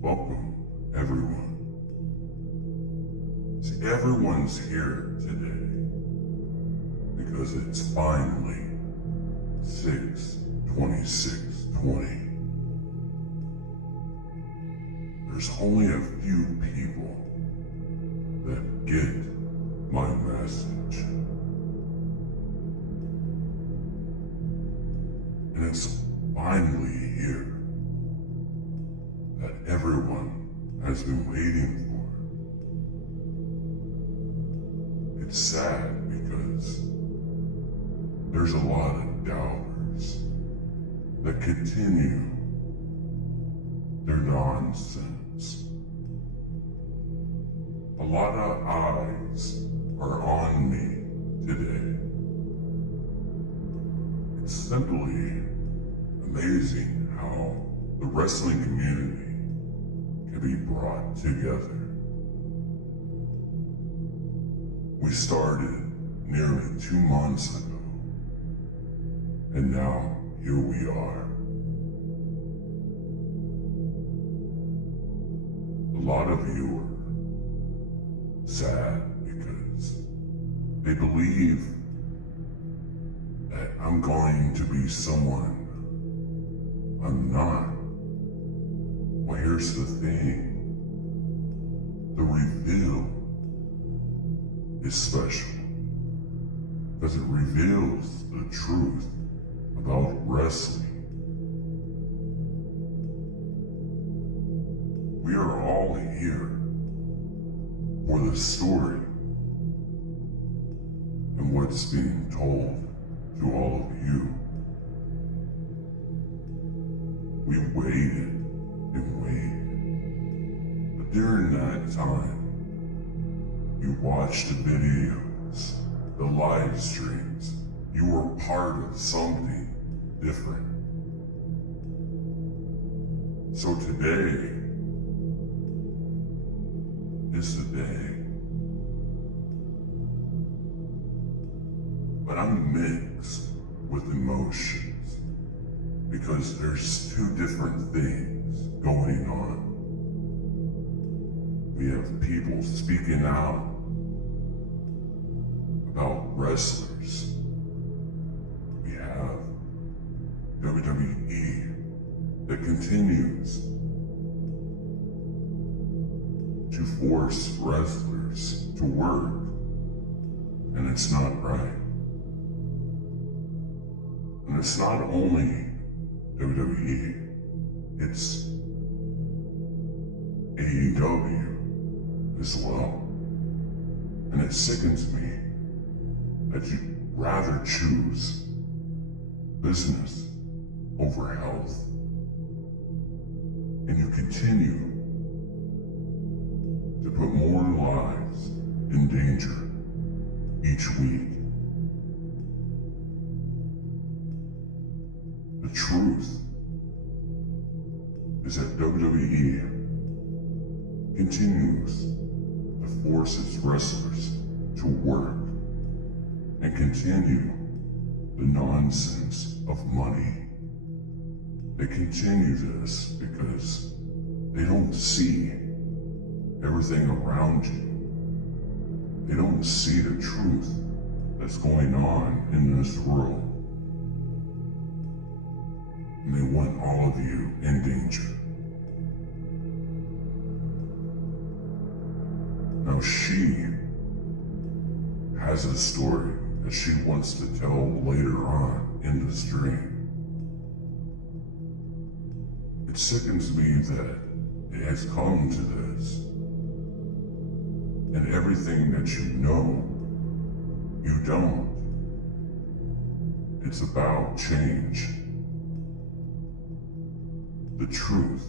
Welcome, everyone. See, everyone's here today because it's finally 6/26/20. There's only a few people that get my message. And it's finally here that everyone has been waiting for. It's sad because there's a lot of doubters that continue their nonsense. A lot of eyes are on me today. It's simply amazing how the wrestling community can be brought together. We started nearly 2 months ago, and now here we are. A lot of you are sad because they believe that I'm going to be someone I'm not. Well, here's the thing. The reveal is special because it reveals the truth about wrestling. We are all here for the story and what's being told to all of you. We waited and waited, but during that time, you watched the videos, the live streams. You were part of something different. So today is the day. But I'm mixed with emotions because there's two different things going on. We have people speaking out about wrestlers. We have WWE that continues to force wrestlers to work, and it's not right. And it's not only WWE, it's AEW as well. And it sickens me that you'd rather choose business over health. And you continue to put more lives in danger each week. The truth is that WWE continues to force its wrestlers to work and continue the nonsense of money. They continue this because they don't see everything around you. They don't see the truth that's going on in this world. And they want all of you in danger. Now she has a story that she wants to tell later on in the stream. It sickens me that it has come to this. And everything that you know, you don't. It's about change. The truth.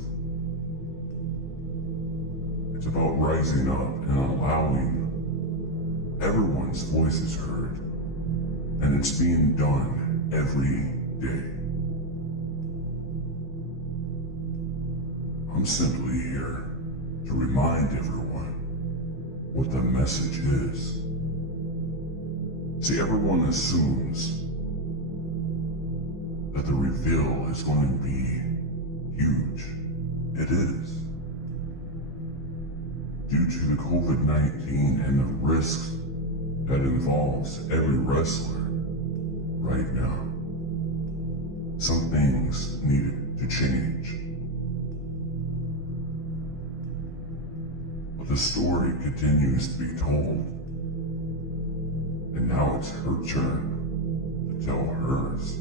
It's about rising up and allowing everyone's voices heard. And it's being done every day. I'm simply here to remind everyone what the message is. See, everyone assumes that the reveal is going to be huge. It is. due to the COVID-19 and the risk that involves every wrestler right now, some things needed to change. But the story continues to be told, and now it's her turn to tell hers.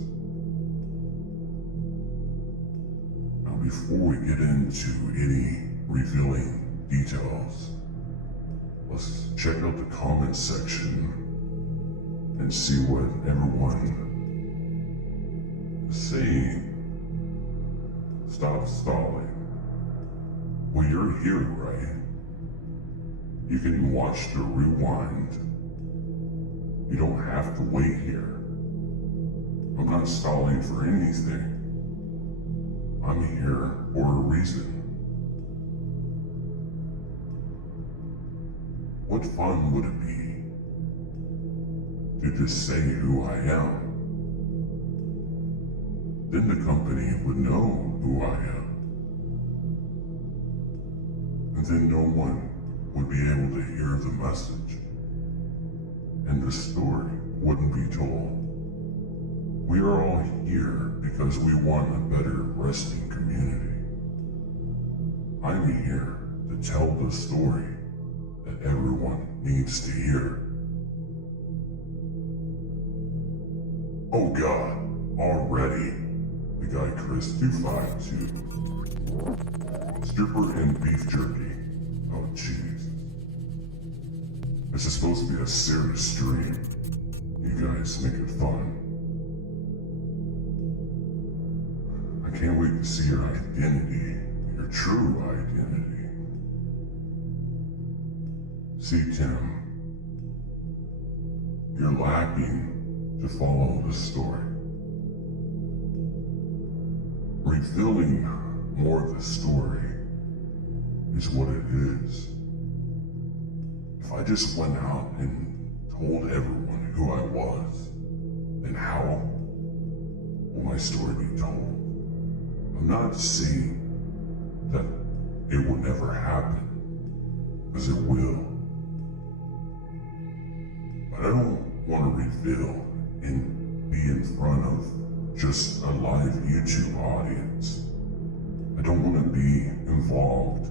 Now, before we get into any revealing details, let's check out the comment section and see what everyone is saying. Stop stalling. Well, you're here, right? You can watch the rewind. You don't have to wait here. I'm not stalling for anything. I'm here for a reason. What fun would it be to just say who I am? Then the company would know who I am. And then no one would be able to hear the message. And the story wouldn't be told. We are all here because we want a better wrestling community. I'm here to tell the story that everyone needs to hear. Oh God, already? The guy Chris 252. Stripper and beef jerky. Oh jeez. This is supposed to be a serious stream. You guys make it fun. I can't wait to see your identity, your true identity. See, Tim, you're lacking to follow the story. Revealing more of the story is what it is. If I just went out and told everyone who I was, then how will my story be told? I'm not saying that it will never happen, because it will. But I don't want to reveal and be in front of just a live YouTube audience. I don't want to be involved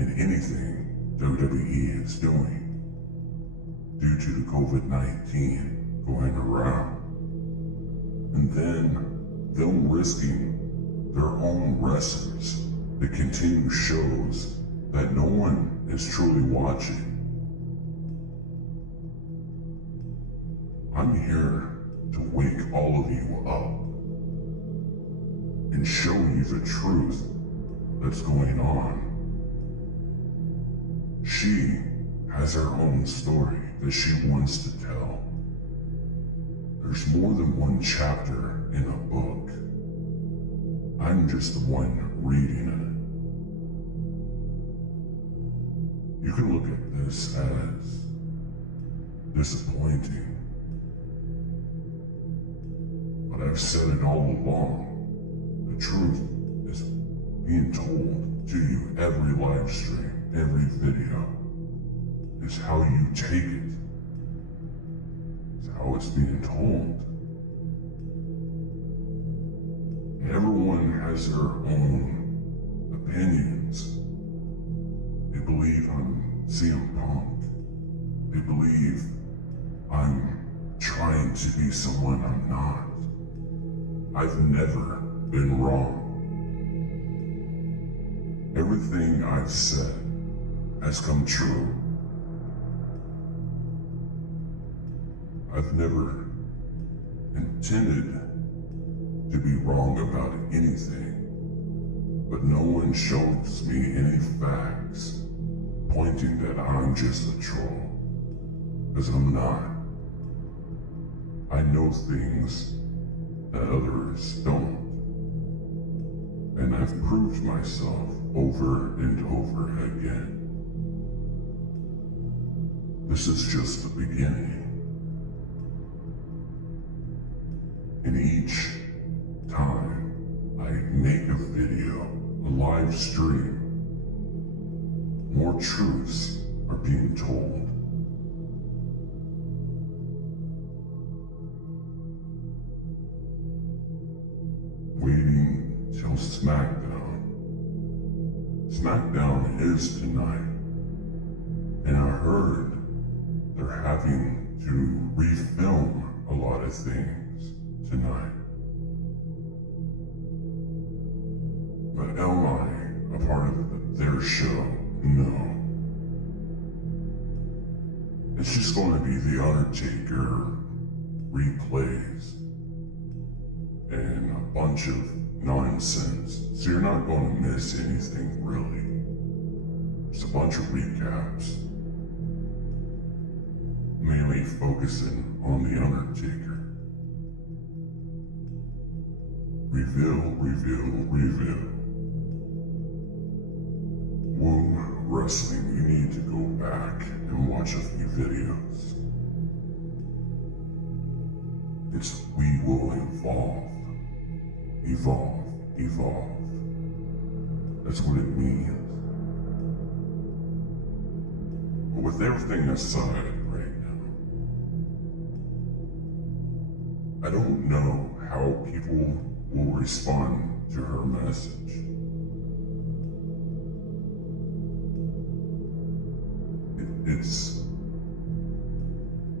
in anything WWE is doing due to the COVID-19 going around. And then them risking their own wrestlers to continue shows that no one is truly watching. I'm here to wake all of you up and show you the truth that's going on. She has her own story that she wants to tell. There's more than one chapter in a book. I'm just the one reading it. You can look at this as disappointing. But I've said it all along. The truth is being told to you every live stream, every video. Is how you take it. It's how it's being told. Everyone has their own opinions. They believe I'm CM Punk. They believe I'm trying to be someone I'm not. I've never been wrong. Everything I've said has come true. I've never intended to be wrong about anything, but no one shows me any facts pointing that I'm just a troll, because I'm not. I know things that others don't, and I've proved myself over and over again. This is just the beginning. And each time I make a video, a live stream, more truths are being told. Waiting till SmackDown. SmackDown is tonight, and I heard they're having to refilm a lot of things tonight. But am I a part of their show? No. It's just going to be The Undertaker replays and a bunch of nonsense. So you're not going to miss anything really. Just a bunch of recaps. Mainly focusing on The Undertaker. Reveal. Woo Wrestling, you need to go back and watch a few videos. It's we will evolve. Evolve. That's what it means. But with everything aside right now, I don't know how people will respond to her message.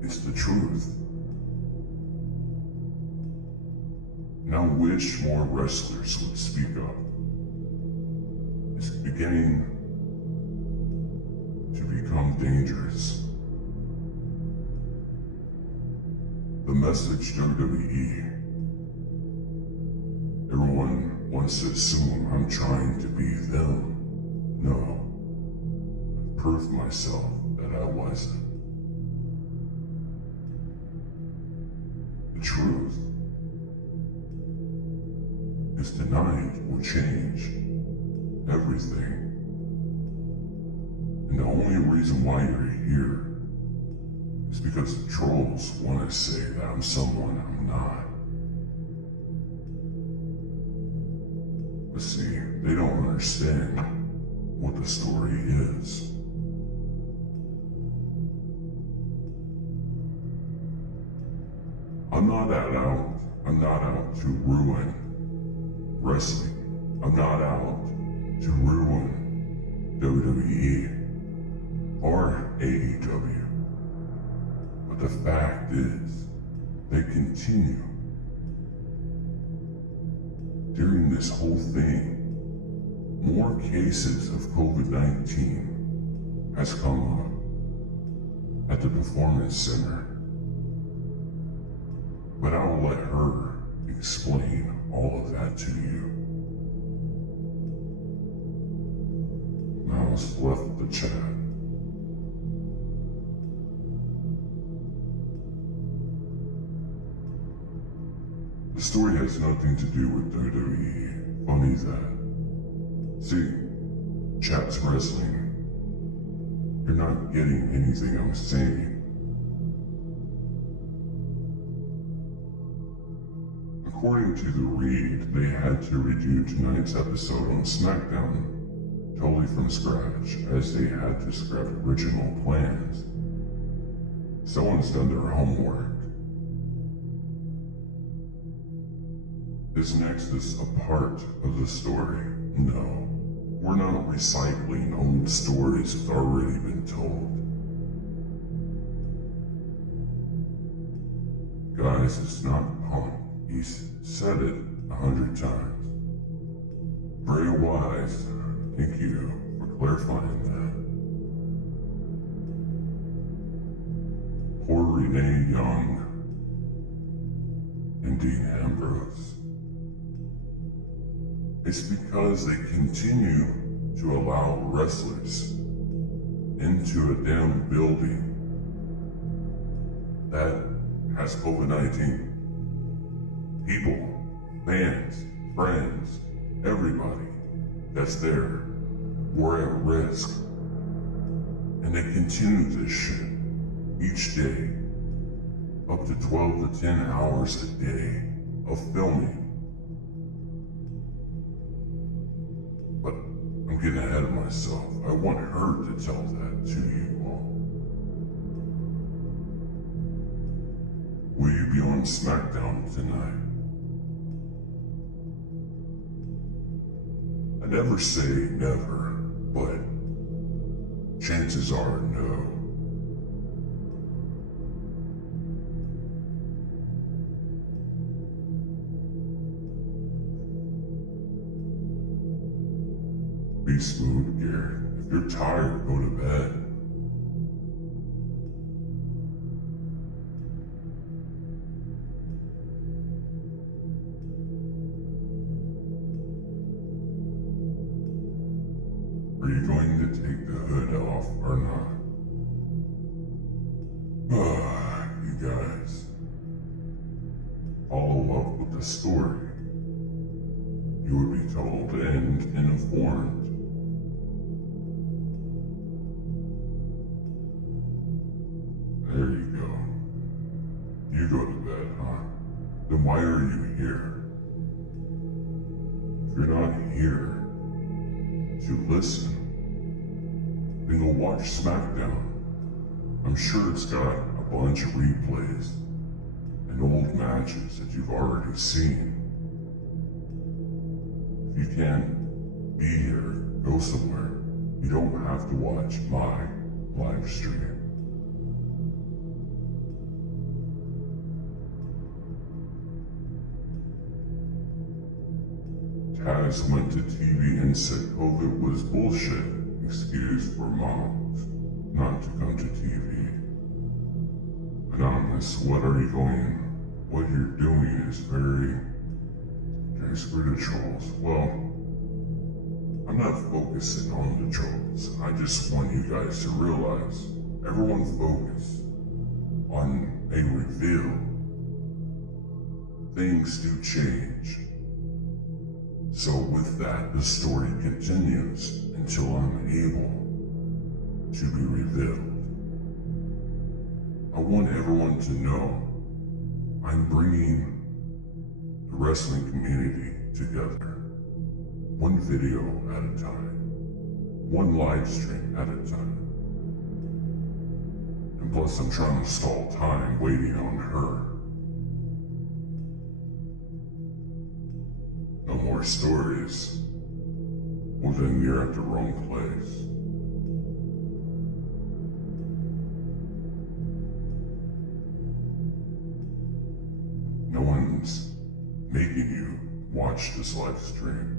It's the truth. And I wish more wrestlers would speak up. It's beginning to become dangerous. The message WWE. Everyone wants to assume I'm trying to be them. No. I proved myself that I wasn't. The truth is tonight will change everything. And the only reason why you're here is because the trolls want to say that I'm someone I'm not. But see, they don't understand what the story is. I'm not out to ruin wrestling. I'm not out to ruin WWE or AEW. But the fact is, they continue. During this whole thing, more cases of COVID-19 has come up at the Performance Center. But I'll let her explain all of that to you. Mouse left the chat. The story has nothing to do with WWE. Funny that. See, chat's wrestling. You're not getting anything I'm saying. According to the read, they had to redo tonight's episode on SmackDown totally from scratch, as they had to scrap original plans. Someone's done their homework. Is Nexus a part of the story? No. We're not recycling old stories that's already been told. Guys, it's not Punk. He's said it 100 times. Very wise. Thank you for clarifying that. Poor Renee Young and Dean Ambrose. It's because they continue to allow wrestlers into a damn building that has COVID-19. People, fans, friends, everybody that's there, we're at risk. And they continue this shit each day, up to 12 to 10 hours a day of filming. But I'm getting ahead of myself. I want her to tell that to you all. Will you be on SmackDown tonight? I never say never, but chances are no. Be smooth, Garrett. If you're tired, go to bed. Are you going to take the hood off or not? You guys. Follow up with the story. You would be told and informed. There you go. You go to bed, huh? Then why are you here? If you're not here to listen, then go watch SmackDown. I'm sure it's got a bunch of replays and old matches that you've already seen. If you can't be here, go somewhere. You don't have to watch my live stream. Taz went to TV and said COVID was bullshit. Excuse for moms not to come to TV. Anonymous, what are you going? What you're doing is very screw the trolls. Well, I'm not focusing on the trolls. I just want you guys to realize, everyone focus on a reveal. Things do change. So with that, the story continues until I'm able to be revealed. I want everyone to know I'm bringing the wrestling community together. One video at a time. One live stream at a time. And plus I'm trying to stall time waiting on her. No more stories. Well then you're at the wrong place. No one's making you watch this live stream.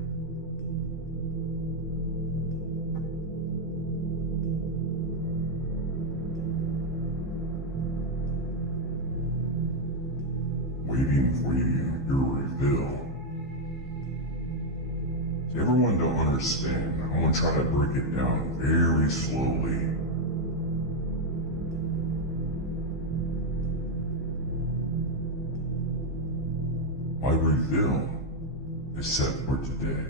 Waiting for your reveal. See, everyone don't understand. I'm gonna try to break it down very slowly. My reveal is set for today.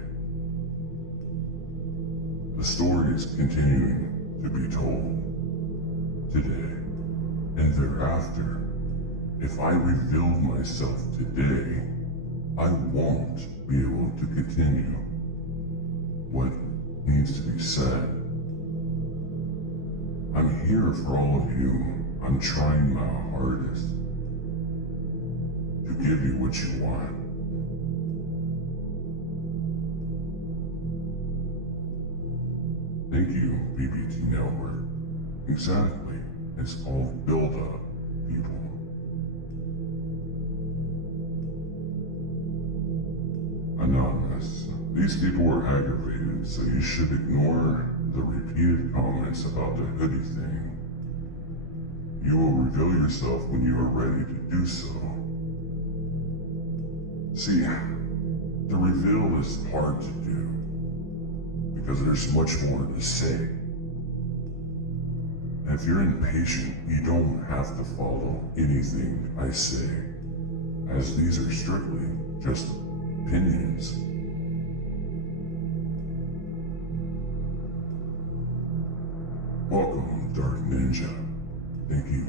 The story is continuing to be told today and thereafter. If I revealed myself today, I won't be able to continue what needs to be said. I'm here for all of you. I'm trying my hardest to give you what you want. Thank you, BBT Network. Exactly. It's called build-up, people. Anonymous. These people were aggravated, so you should ignore the repeated comments about the hoodie thing. You will reveal yourself when you are ready to do so. See, the reveal is hard to do, because there's much more to say. And if you're impatient, you don't have to follow anything I say, as these are strictly just opinions. Welcome, Dark Ninja. Thank you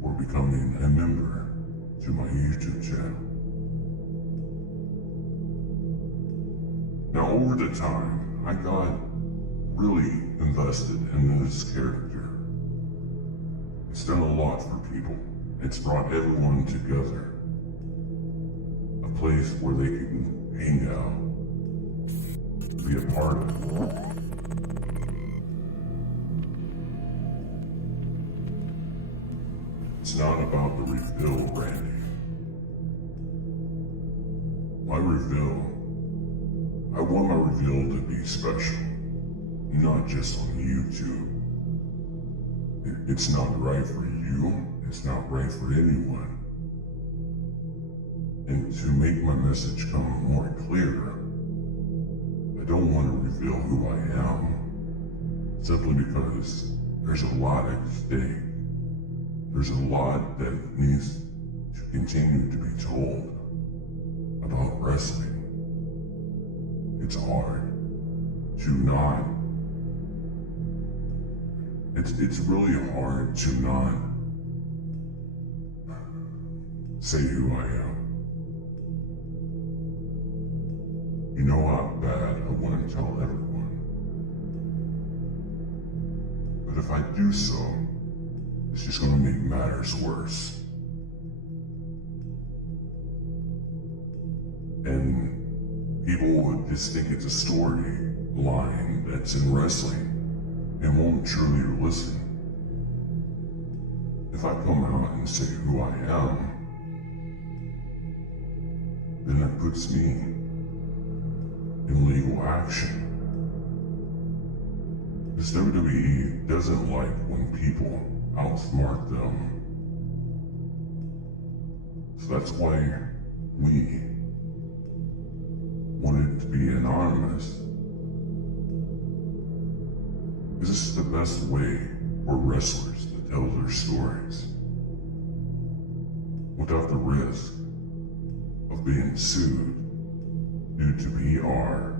for becoming a member to my YouTube channel. Now, over the time, I got really invested in this character. It's done a lot for people. It's brought everyone together. A place where they can hang out, be a part of it. It's not about the reveal, Randy. My reveal, I want my reveal to be special, not just on YouTube. It's not right for you, it's not right for anyone. And to make my message come more clear, I don't want to reveal who I am, simply because there's a lot at stake. There's a lot that needs to continue to be told about wrestling. It's hard to not, it's really hard to not say who I am. You know how bad I want to tell everyone. But if I do so, it's just going to make matters worse. And people would just think it's a story line that's in wrestling and won't truly listen. If I come out and say who I am, then that puts me in legal action. Because WWE doesn't like when people outsmart them. So that's why we wanted to be anonymous. This is the best way for wrestlers to tell their stories without the risk of being sued due to PR,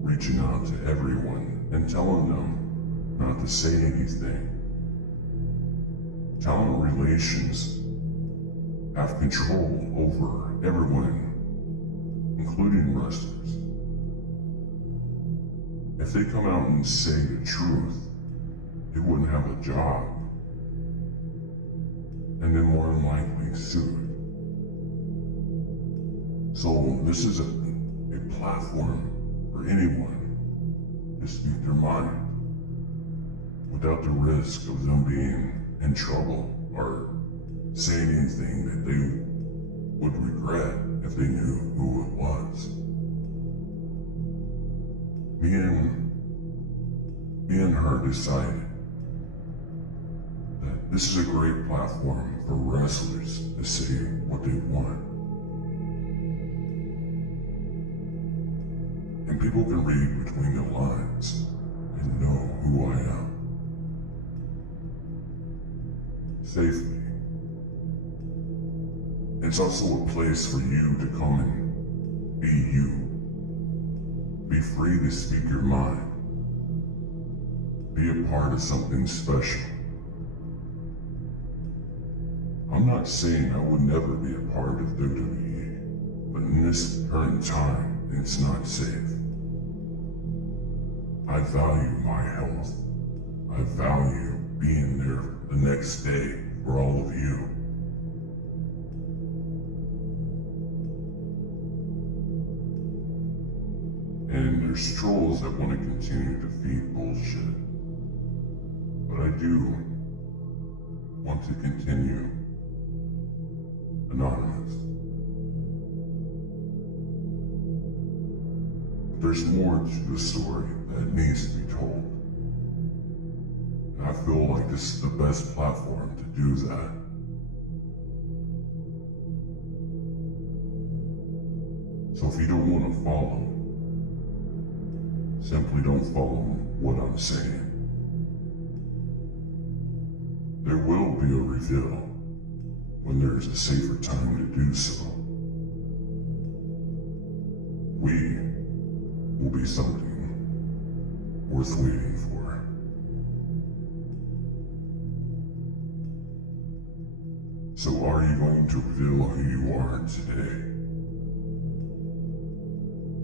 reaching out to everyone and telling them not to say anything. Talent relations have control over everyone, including wrestlers. If they come out and say the truth, they wouldn't have a job, and they're more than likely sued. So this is a platform for anyone to speak their mind without the risk of them being in trouble or saying anything that they would regret if they knew who it was. Me and her decided that this is a great platform for wrestlers to say what they want. And people can read between the lines and know who I am. Safely. It's also a place for you to come and be you. Be free to speak your mind. Be a part of something special. I'm not saying I would never be a part of WWE, but in this current time, it's not safe. I value my health. I value being there the next day for all of you. And there's trolls that want to continue to feed bullshit. But I do want to continue anonymous. But there's more to the story that needs to be told. And I feel like this is the best platform to do that. So if you don't want to follow, simply don't follow what I'm saying. There will be a reveal when there's a safer time to do so. We will be something worth waiting for. So are you going to reveal who you are today?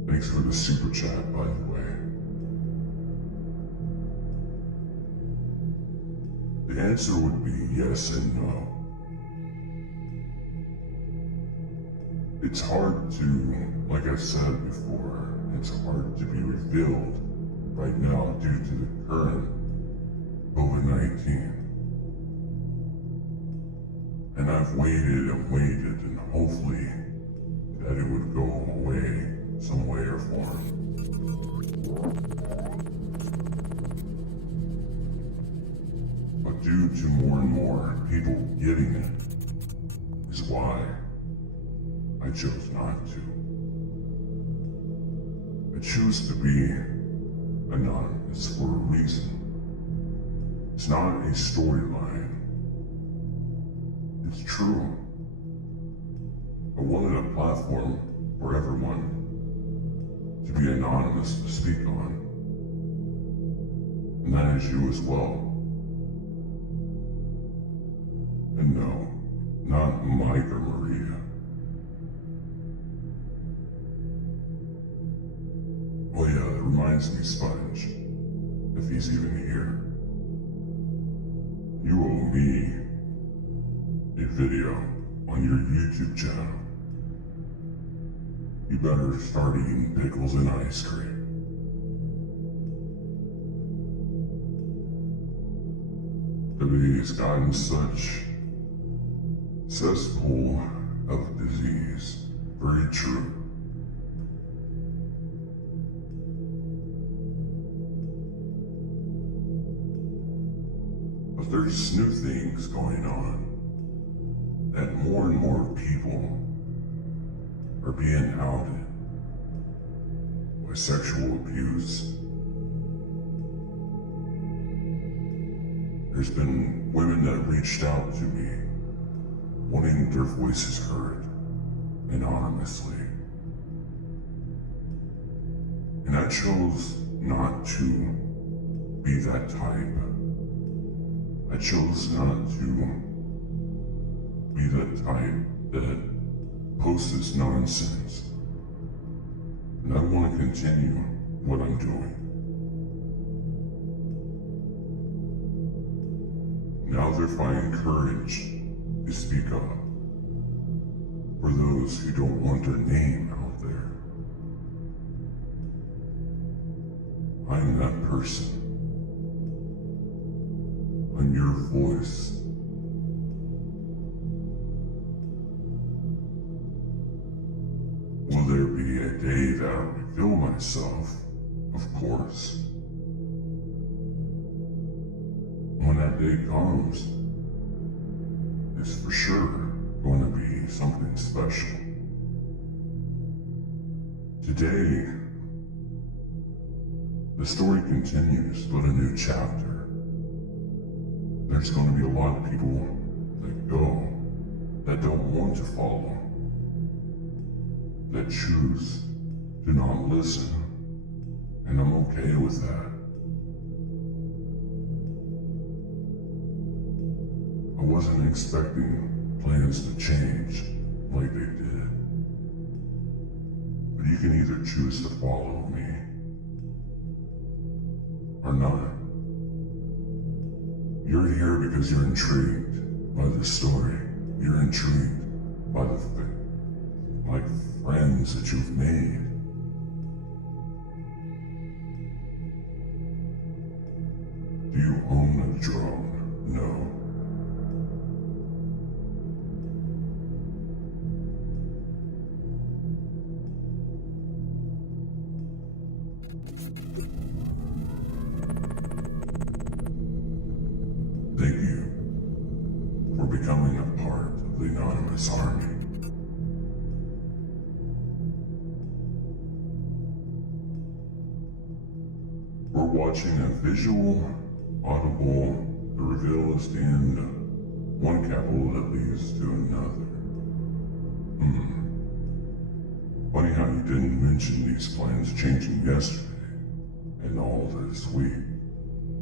Thanks Thanks for the super chat, by the way. The answer would be yes and no. It's hard to, like I said before, it's hard to be revealed right now due to the current COVID-19. And I've waited and hopefully that it would go away some way or form. But due to more and more people getting it is why I chose not to. I choose to be anonymous for a reason. It's not a storyline. It's true. I wanted a platform for everyone to be anonymous to speak on. And that is you as well. And no, not Mike or Maria. Oh yeah, that reminds me, Sponge, if he's even here. You owe me a video on your YouTube channel. You better start eating pickles and ice cream. WWE's gotten such cesspool of disease. Very true. But there's new things going on. That more and more people are being outed by sexual abuse. There's been women that reached out to me wanting their voices heard anonymously. And I chose not to be that type. I chose not to be that type that posts this nonsense. And I want to continue what I'm doing. Now they're finding courage to speak up for those who don't want their name out there. I'm that person. I'm your voice. Will there be a day that I reveal myself? Of course. When that day comes, it's for sure going to be something special. Today, the story continues, but a new chapter. There's going to be a lot of people that go, that don't want to follow, that choose to not listen, and I'm okay with that. I wasn't expecting plans to change like they did. But you can either choose to follow me or not. You're here because you're intrigued by the story. You're intrigued by the friends that you've made. Do you own a drone? No. Thank you for becoming a part of the Anonymous Army. We're watching a visual, audible, the reveal is the end, one capital that leads to another. Funny how you didn't mention these plans changing yesterday and all this week.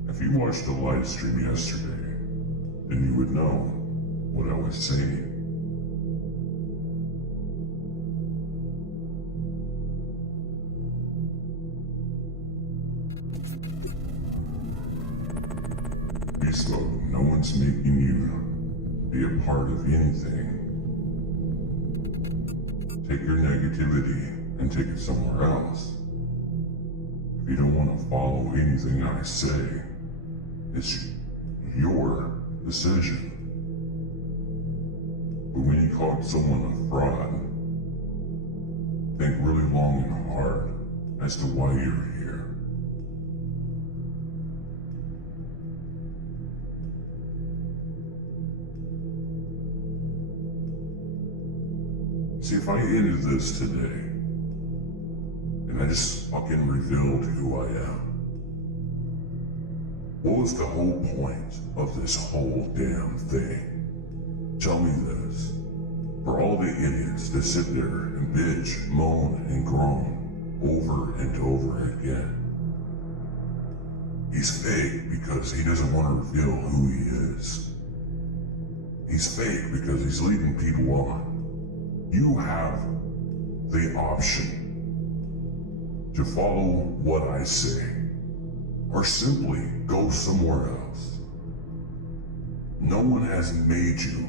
If you watched the live stream yesterday, then you would know what I was saying. beast mode. No one's making you be a part of anything. Take your negativity and take it somewhere else. If you don't want to follow anything I say, it's your decision. But when you call someone a fraud, think really long and hard as to why you're here. See, if I ended this today, and I just fucking revealed who I am, what was the whole point of this whole damn thing? Tell me this. For all the idiots that sit there and bitch, moan, and groan over and over again. He's fake because he doesn't want to reveal who he is. He's fake because he's leading people on. You have the option to follow what I say, or simply go somewhere else. No one has made you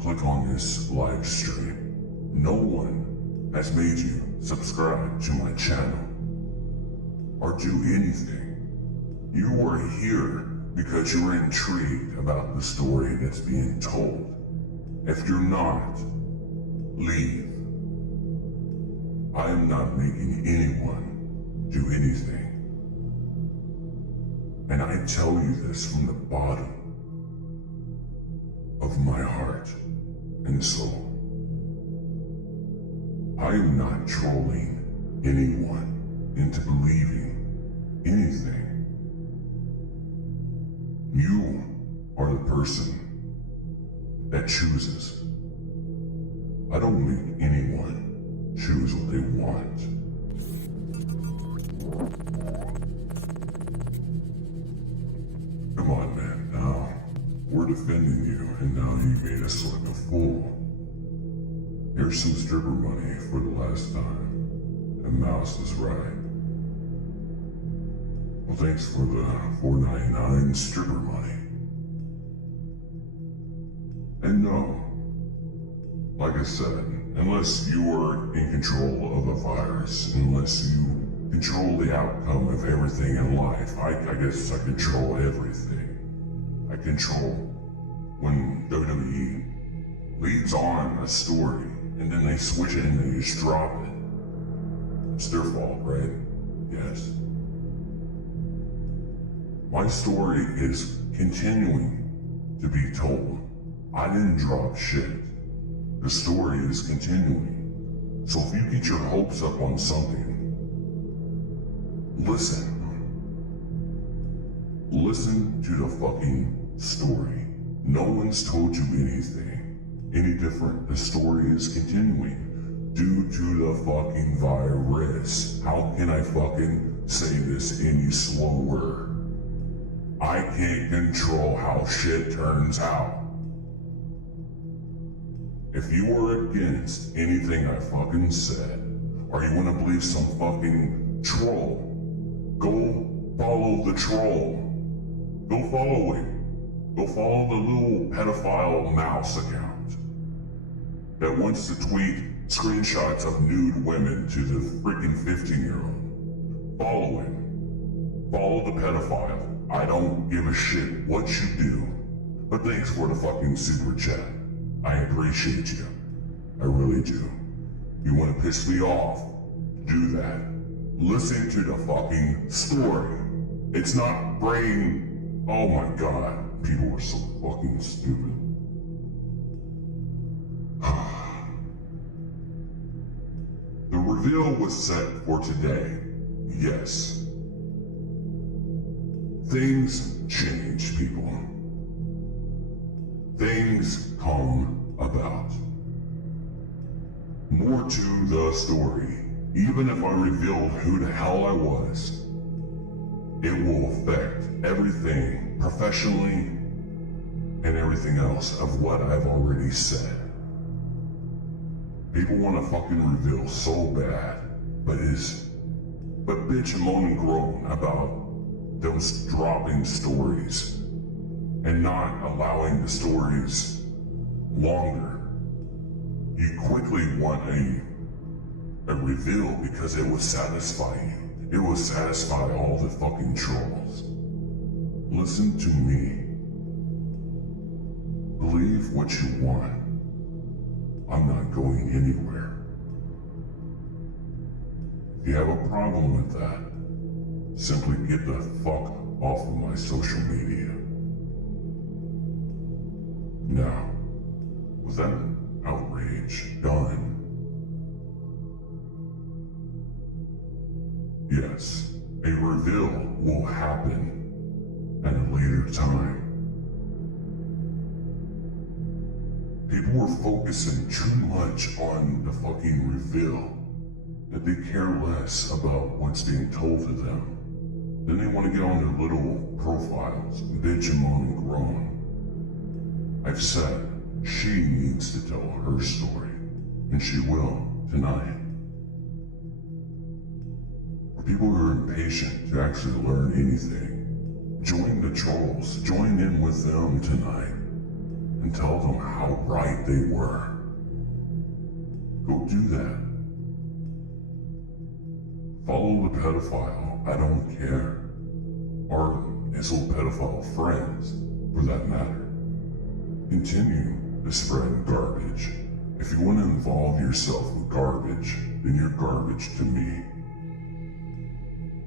click on this live stream. No one has made you subscribe to my channel or do anything. You are here because you're intrigued about the story that's being told. If you're not, leave. I am not making anyone do anything. And I tell you this from the bottom of my heart and soul. I am not trolling anyone into believing anything. You are the person that chooses. I don't make anyone choose what they want. Come on, man, now we're defending you, and now you made us look a fool. Here's some stripper money for the last time. And Mouse is right. Well, thanks for the $4.99 stripper money. And no, like I said, unless you are in control of a virus, unless you control the outcome of everything in life, I guess I control everything. I control when WWE leads on a story and then they switch it and they just drop it. It's their fault, right? Yes. My story is continuing to be told. I didn't drop shit. The story is continuing. So if you get your hopes up on something, listen. Listen to the fucking story. No one's told you anything any different. The story is continuing due to the fucking virus. How can I fucking say this any slower? I can't control how shit turns out. If you are against anything I fucking said, or you want to believe some fucking troll, go follow the troll. Go follow him. Go follow the little pedophile mouse account that wants to tweet screenshots of nude women to the freaking 15-year-old. Follow him. Follow the pedophile. I don't give a shit what you do. But thanks for the fucking super chat. I appreciate you. I really do. You want to piss me off? Do that. Listen to the fucking story. It's not brain... Oh my god. People are so fucking stupid. The reveal was set for today. Yes. Things change, people. Things come about. More to the story. Even if I revealed who the hell I was, it will affect everything professionally and everything else of what I've already said. People want to fucking reveal so bad, but bitch and moan and groan about those dropping stories and not allowing the stories longer. You quickly want a reveal because it will satisfy you. It will satisfy all the fucking trolls. Listen to me. Believe what you want. I'm not going anywhere. If you have a problem with that, simply get the fuck off of my social media. Now, with that outrage done, yes, a reveal will happen at a later time. People were focusing too much on the fucking reveal that they care less about what's being told to them. Then they want to get on their little profiles, bitch and moan and groan. I've said she needs to tell her story, and she will tonight. For people who are impatient to actually learn anything, join the trolls, join in with them tonight, and tell them how right they were. Go do that. Follow the pedophile, I don't care. Or his old pedophile friends, for that matter. Continue to spread garbage. If you want to involve yourself with garbage, then you're garbage to me.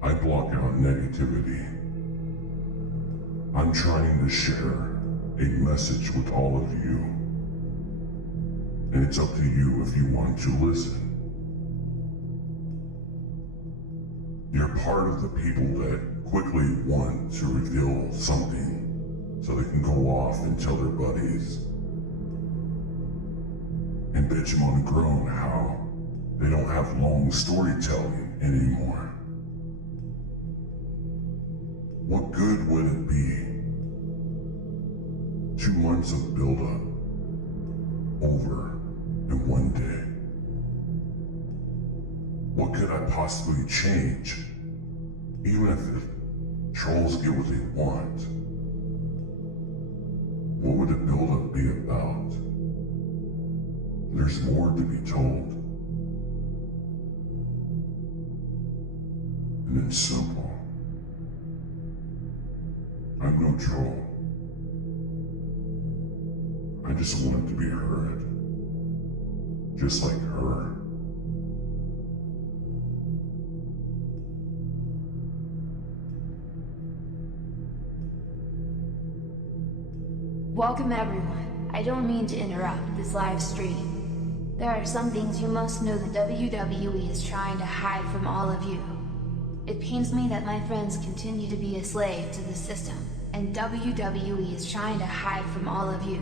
I block out negativity. I'm trying to share a message with all of you. And it's up to you if you want to listen. You're part of the people that quickly want to reveal something so they can go off and tell their buddies and bitch moan and groan how they don't have long storytelling anymore. What good would it be? 2 months of buildup over in one day. What could I possibly change? Even if the trolls get what they want, what would the buildup be about? There's more to be told. And it's simple. I'm no troll. I just want to be heard. Just like her. Welcome everyone. I don't mean to interrupt this live stream. There are some things you must know that WWE is trying to hide from all of you. It pains me that my friends continue to be a slave to the system, and WWE is trying to hide from all of you.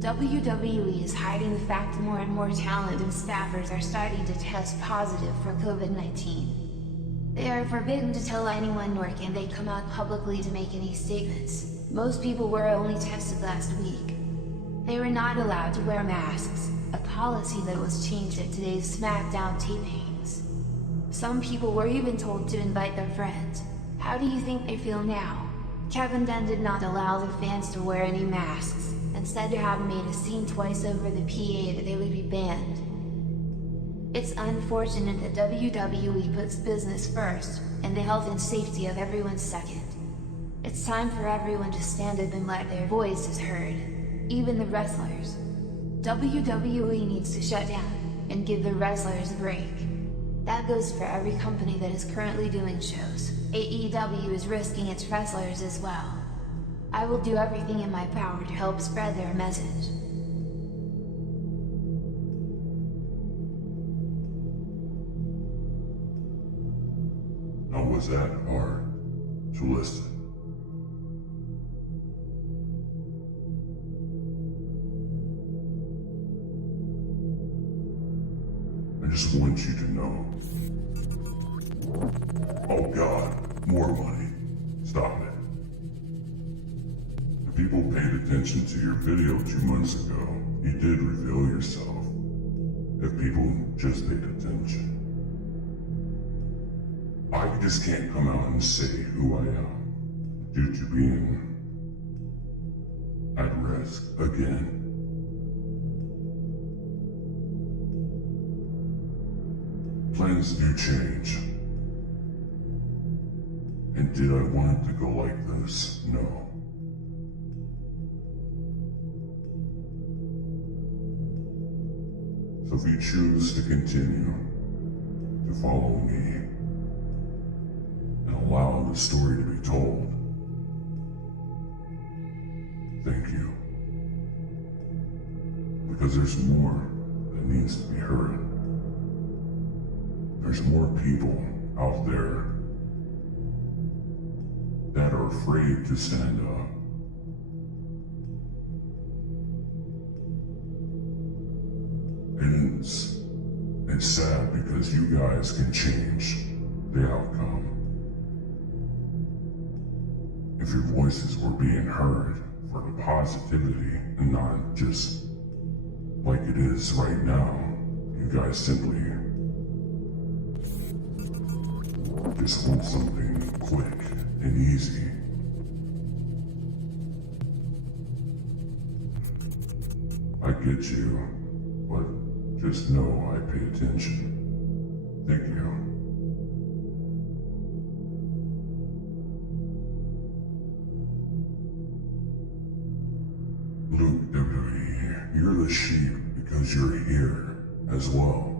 WWE is hiding the fact that more and more talent and staffers are starting to test positive for COVID-19. They are forbidden to tell anyone, nor can they come out publicly to make any statements. Most people were only tested last week. They were not allowed to wear masks, a policy that was changed at today's SmackDown tapings. Some people were even told to invite their friends. How do you think they feel now? Kevin Dunn did not allow the fans to wear any masks, and said to have made a scene twice over the PA that they would be banned. It's unfortunate that WWE puts business first, and the health and safety of everyone second. It's time for everyone to stand up and let their voices heard, even the wrestlers. WWE needs to shut down and give the wrestlers a break. That goes for every company that is currently doing shows. AEW is risking its wrestlers as well. I will do everything in my power to help spread their message. Now was that hard to listen? I just want you to know. Oh God, more money. Stop it. If people paid attention to your video 2 months ago, you did reveal yourself. If people just paid attention. I just can't come out and say who I am. due to being at risk again. Plans do change. And did I want it to go like this? No. So if you choose to continue to follow me and allow the story to be told, thank you. Because there's more that needs to be heard. There's more people out there that are afraid to stand up. And it's sad because you guys can change the outcome. If your voices were being heard for the positivity and not just like it is right now, you guys simply just want something quick and easy. I get you, but just know I pay attention. Thank you. Luke WWE, you're the sheep because you're here as well.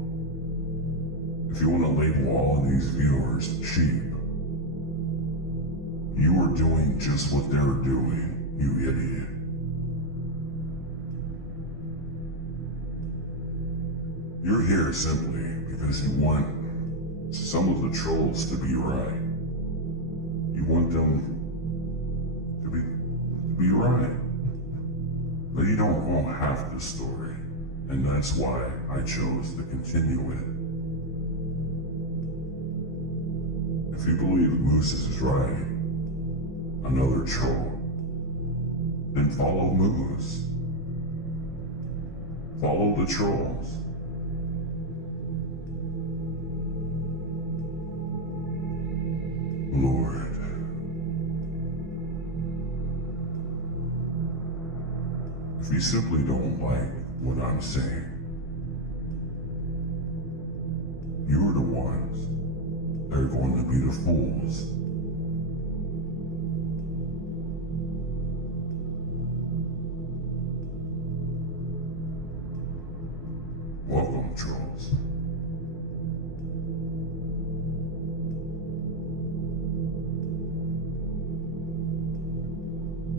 If you want to label all of these viewers sheep, you are doing just what they're doing, you idiot. You're here simply because you want some of the trolls to be right. You want them to be right. But you don't own half the story, and that's why I chose to continue it. If you believe Moose is right, another troll, then follow Moose. Follow the trolls. Lord. If you simply don't like what I'm saying, you're the ones that are going to be the fools. Welcome, trolls.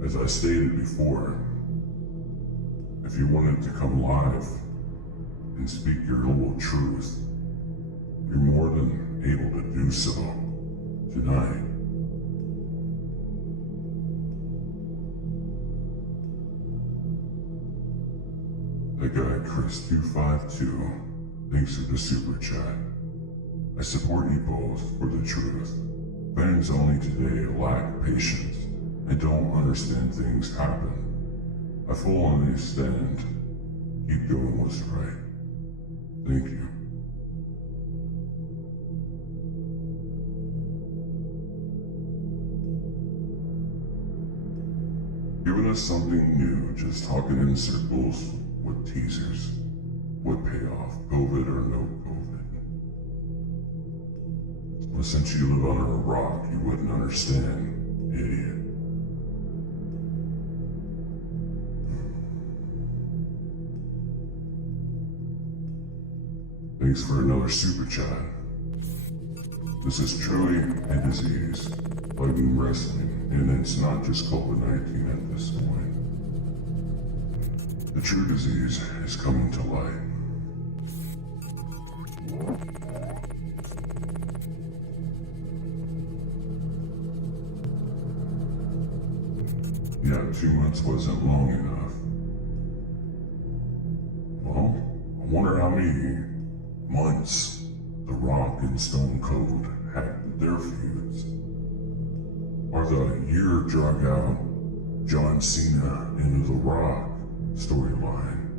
As I stated before, if you wanted to come live and speak your little truth, you're more than able to do so tonight. That guy Chris252 thanks for the super chat. I support you both for the truth. Fans only today lack patience and don't understand things happen. I fully understand. Keep doing what's right. Thank you. Giving us something new, just talking in circles with teasers. What payoff, COVID or no COVID? Well, since you live under a rock, you wouldn't understand, idiot. Thanks for another super chat. This is truly a disease, like in wrestling, and it's not just COVID-19 at this point. The true disease is coming to light. Yeah, 2 months wasn't long enough. Well, I wonder how many months The Rock and Stone Cold had their feuds. Or the year drug out John Cena into The Rock storyline.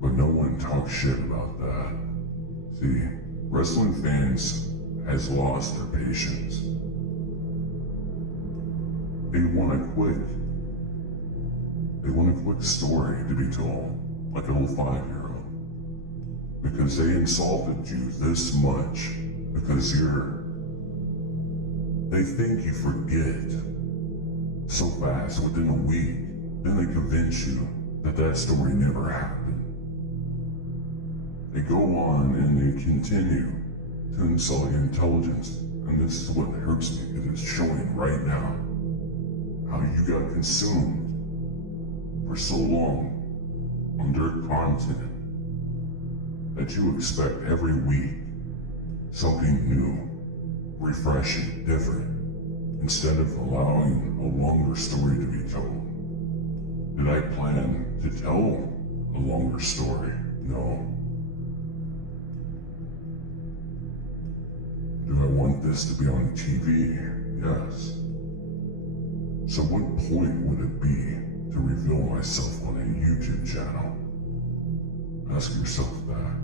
But no one talks shit about that. See, wrestling fans has lost their patience. They want a quick story to be told, like a little 5-year-old. Because they insulted you this much, because they think you forget so fast within a week, then they convince you that story never happened. They go on and they continue to insult your intelligence, and this is what hurts me, because it's showing right now how you got consumed for so long on their content that you expect every week something new, refreshing, different, instead of allowing a longer story to be told. Did I plan to tell a longer story? No. Do I want this to be on TV? Yes. So what point would it be to reveal myself on a YouTube channel? Ask yourself that.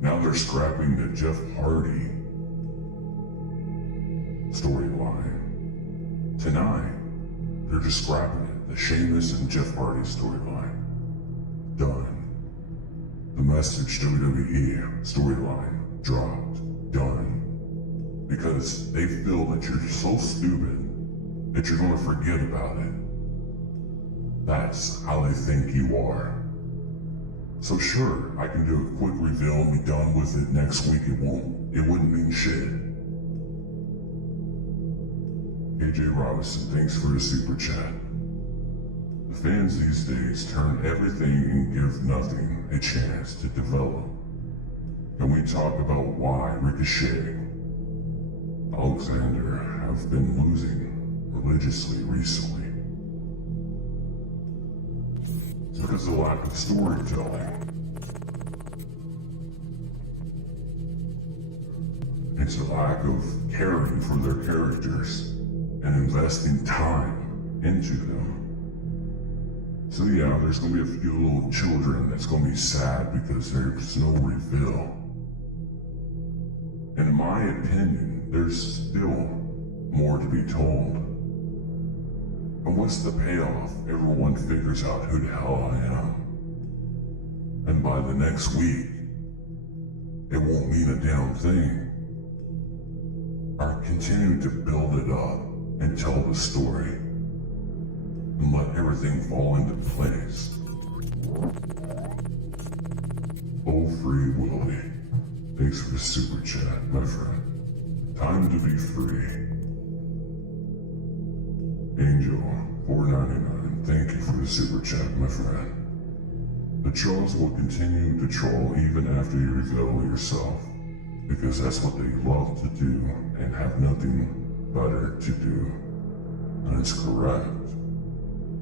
Now they're scrapping the Jeff Hardy storyline. Tonight, they're just scrapping it. The Sheamus and Jeff Hardy storyline. Done. The Message WWE storyline dropped. Done. Because they feel that you're so stupid that you're going to forget about it. That's how they think you are. So sure, I can do a quick reveal and be done with it next week. It wouldn't mean shit. AJ Robinson, thanks for the super chat. The fans these days turn everything and give nothing a chance to develop. Can we talk about why Ricochet, Alexander have been losing religiously recently? It's because of the lack of storytelling. It's a lack of caring for their characters and investing time into them. So yeah, there's gonna be a few little children that's gonna be sad because there's no reveal. In my opinion, there's still more to be told. And what's the payoff? Everyone figures out who the hell I am. And by the next week, it won't mean a damn thing. I continue to build it up and tell the story and let everything fall into place. Oh, Free Willy, thanks for the super chat, my friend. Time to be free. Angel, $4.99, thank you for the super chat, my friend. The trolls will continue to troll even after you reveal yourself, because that's what they love to do and have nothing better to do. And it's correct.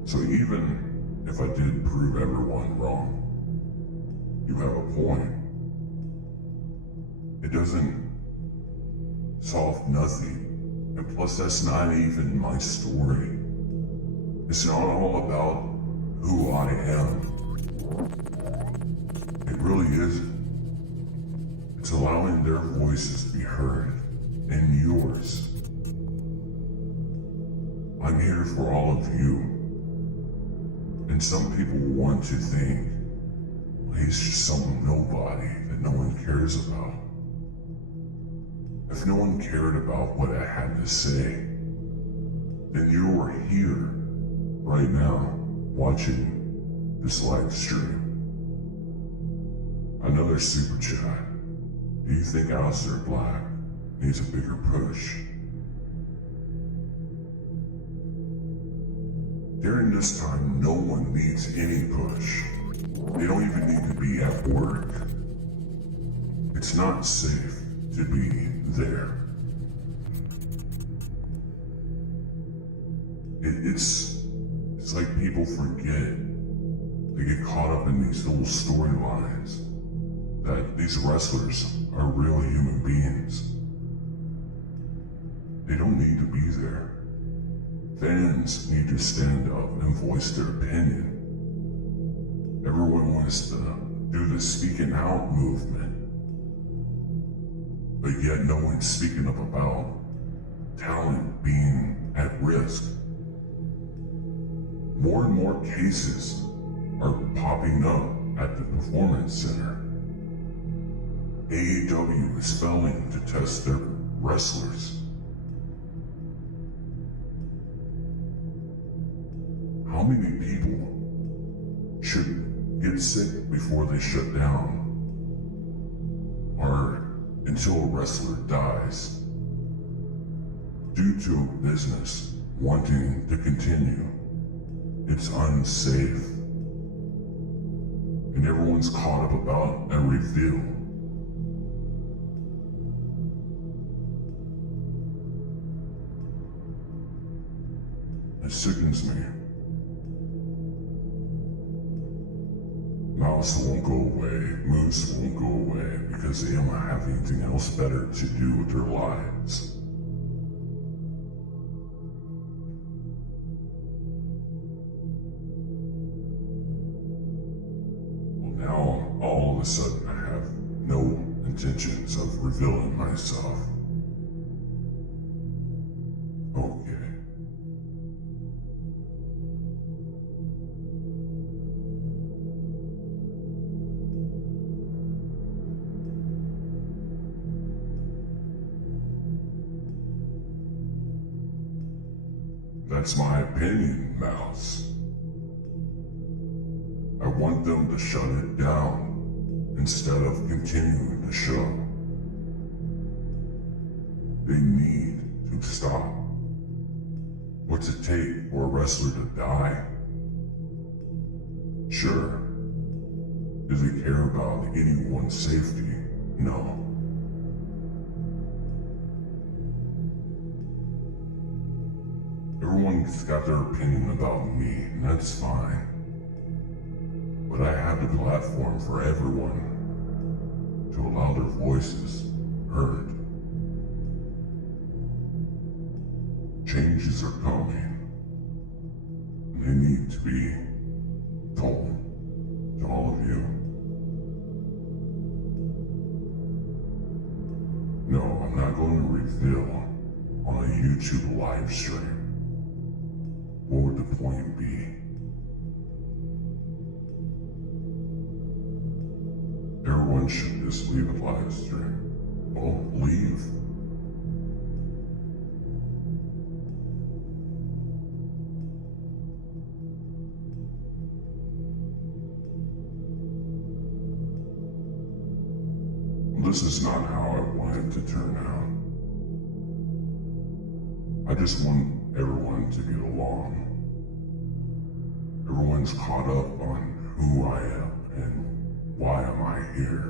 So even if I did prove everyone wrong, you have a point. It doesn't solve nothing. And plus, that's not even my story. It's not all about who I am. It really isn't. It's allowing their voices to be heard, and yours. I'm here for all of you. And some people want to think, well, he's just some nobody that no one cares about. If no one cared about what I had to say, then you are here, right now, watching this live stream. Another super chat. Do you think Aleister Black needs a bigger push? During this time, no one needs any push. They don't even need to be at work. It's not safe to be there. It's like people forget. They get caught up in these little storylines that these wrestlers are real human beings. They don't need to be there. Fans need to stand up and voice their opinion. Everyone wants to do the speaking out movement. But yet no one's speaking up about talent being at risk. More and more cases are popping up at the Performance Center. AEW is failing to test their wrestlers. How many people should get sick before they shut down? Or until a wrestler dies due to a business wanting to continue? It's unsafe. And everyone's caught up about a reveal. It sickens me. Mouse won't go away, Moose won't go away, because they don't have anything else better to do with their lives. Well, now, all of a sudden, I have no intentions of revealing myself. Okay. That's my opinion, Mouse. I want them to shut it down instead of continuing the show. They need to stop. What's it take for a wrestler to die? Sure. Do they care about anyone's safety? No. Everyone's got their opinion about me, and that's fine. But I have the platform for everyone to allow their voices heard. Changes are coming. And they need to be told to all of you. No, I'm not going to reveal on a YouTube live stream. What would the point be? Everyone should just leave a live stream. Well, leave. This is not how I want it to turn out. I just want everyone to get along. Everyone's caught up on who I am and why am I here.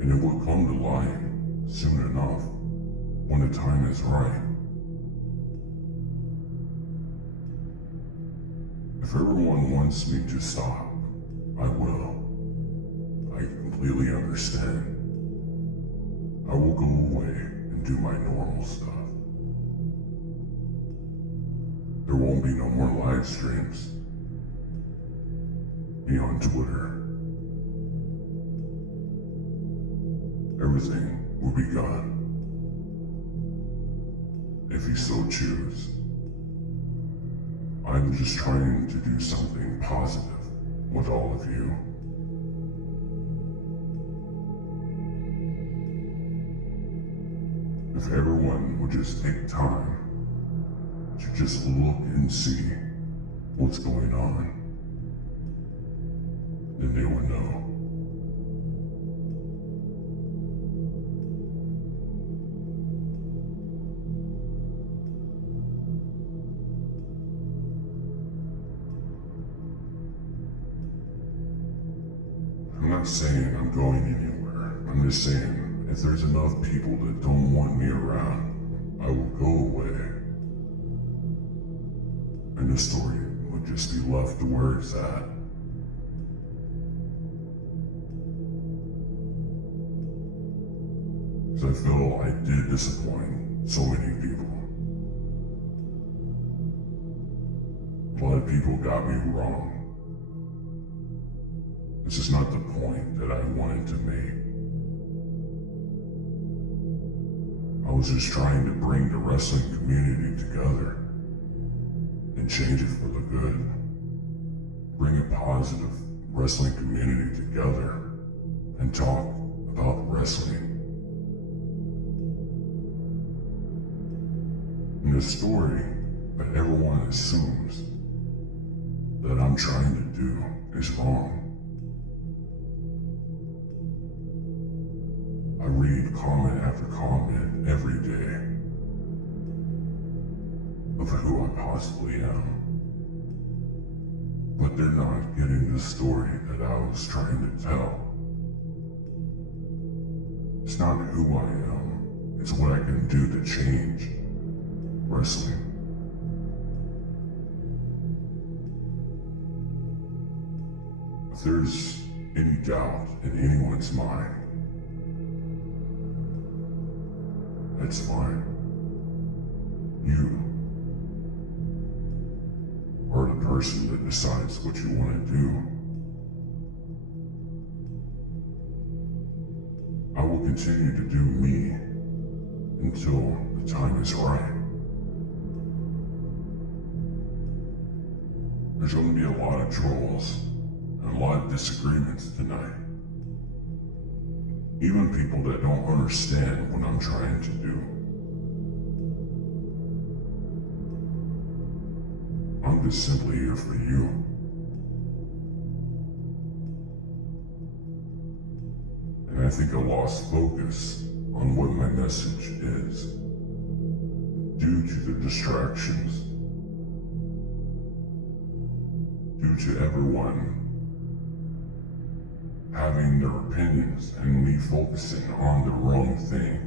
And it will come to light soon enough when the time is right. If everyone wants me to stop, I will. I completely understand. I will go away and do my normal stuff. There won't be no more live streams. Me on Twitter. Everything will be gone. If you so choose. I'm just trying to do something positive with all of you. If everyone would just take time to just look and see what's going on, then they would know. I'm not saying I'm going anywhere. I'm just saying if there's enough people that don't want me around, I will go away. And the story would just be left where it's at. Because I feel I did disappoint so many people. A lot of people got me wrong. This is not the point that I wanted to make. I was just trying to bring the wrestling community together and change it for the good. Bring a positive wrestling community together and talk about wrestling. And the story that everyone assumes that I'm trying to do is wrong. I read comment after comment every day of who I possibly am. But they're not getting the story that I was trying to tell. It's not who I am, it's what I can do to change wrestling. If there's any doubt in anyone's mind, that's fine. You are the person that decides what you want to do. I will continue to do me until the time is right. There's going to be a lot of trolls and a lot of disagreements tonight. Even people that don't understand what I'm trying to do. I'm just simply here for you. And I think I lost focus on what my message is due to the distractions, due to everyone having their opinions and me focusing on the wrong thing.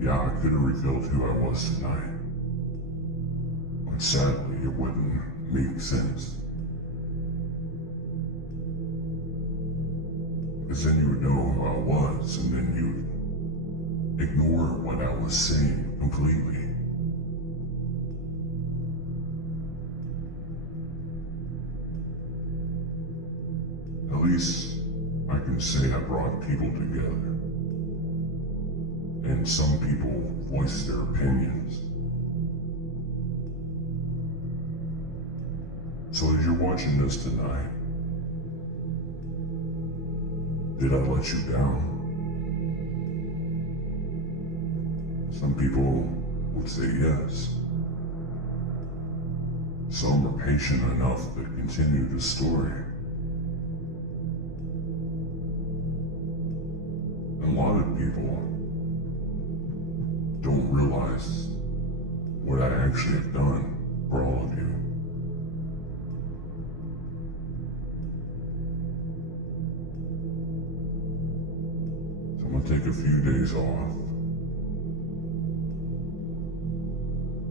Yeah, I could have revealed who I was tonight, but sadly it wouldn't make sense. Because then you would know who I was, and then you'd ignore what I was saying completely. At least I can say I brought people together. And some people voiced their opinions. So as you're watching this tonight, did I let you down? Some people would say yes. Some are patient enough to continue the story. A lot of people don't realize what I actually have done for all of you. So I'm gonna take a few days off.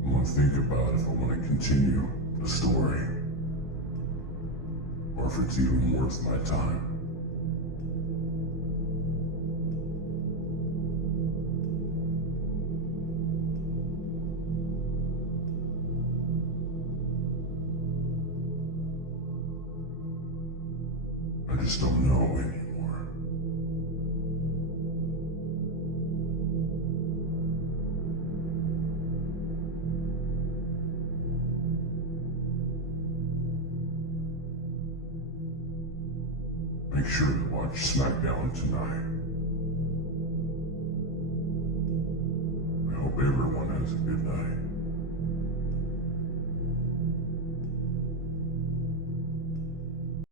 I'm gonna think about if I want to continue the story or if it's even worth my time. I just don't know anymore. Make sure to watch SmackDown tonight. I hope everyone has a good night.